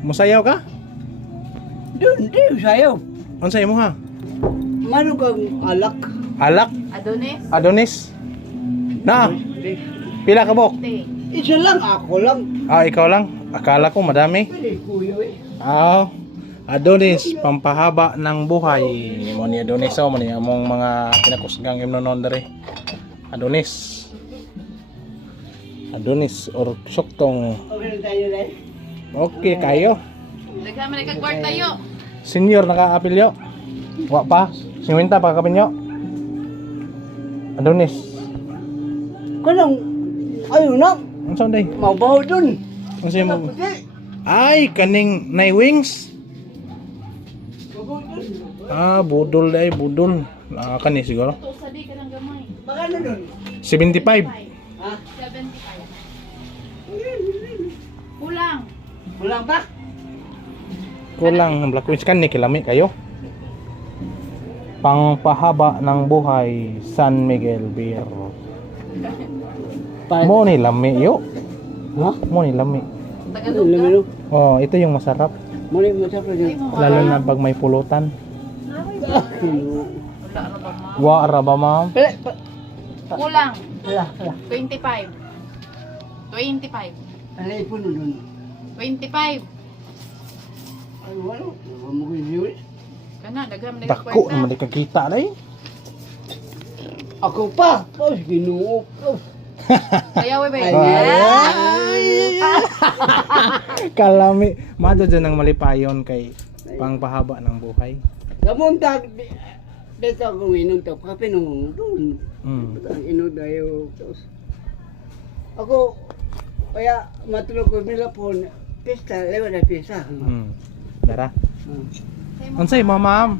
Musayaw ka? Doon, sayo. Unsay mo ha? Mano kang alak? Alak? Adonis? Adonis? Na? Pila ka bok? Isa lang, ako lang. Ah, ikaw lang? Akala ko madami. Pwede, kuya eh. Ah, Adonis, pampahaba ng buhay. Mo ni Adonis mo ni among mga kinakusgang imnonon dere. Adonis. Adonis or Syoktong. Okay na tayo rin. Okay kayo. Daghan man kag tayo. Senior naka-apelyo. Wa pa. 50 pa kapinyo. Adonis. Kanang, ayun na, Unsa day? mabaho dun. Unsa mo? Puti. Ay, kaning nay wings. Mabaho dun. Ah, budol day, budol. Ah, kani siguro. To sa di ka nang gamay. Magkano dun? 75. Ha? 75. Kulang. Walang pa? Kulang ang Black Wings kani kilami kayo. Pangpahaba ng buhay San Miguel Beer. Mo ni lami yo. Ha? Mo ni lami. Tagalog Alam mo ka. no? Oh, ito yung masarap. Muli mo sa pwede. Lalo na pag may pulutan. Wala na ba ma? Wa ra ba ma'am? Pala, Kulang. pala. 25. 25. Ano ipon mo dun? 25. Ay, wala. Wala mo ko yun. Kana daghan man Dako naman di kakita day. Ako pa! Oh, ginuo. Oh. Kaya we ba? Kalami. Madyo dyan ang malipayon kay pangpahaba ng buhay. Sa muntag, dito ako inom to. Kape nung doon. Inom tayo. Tapos, ako, kaya matulog ko nila po. Pista, lewa na pista. Dara. Unsay mo ma'am?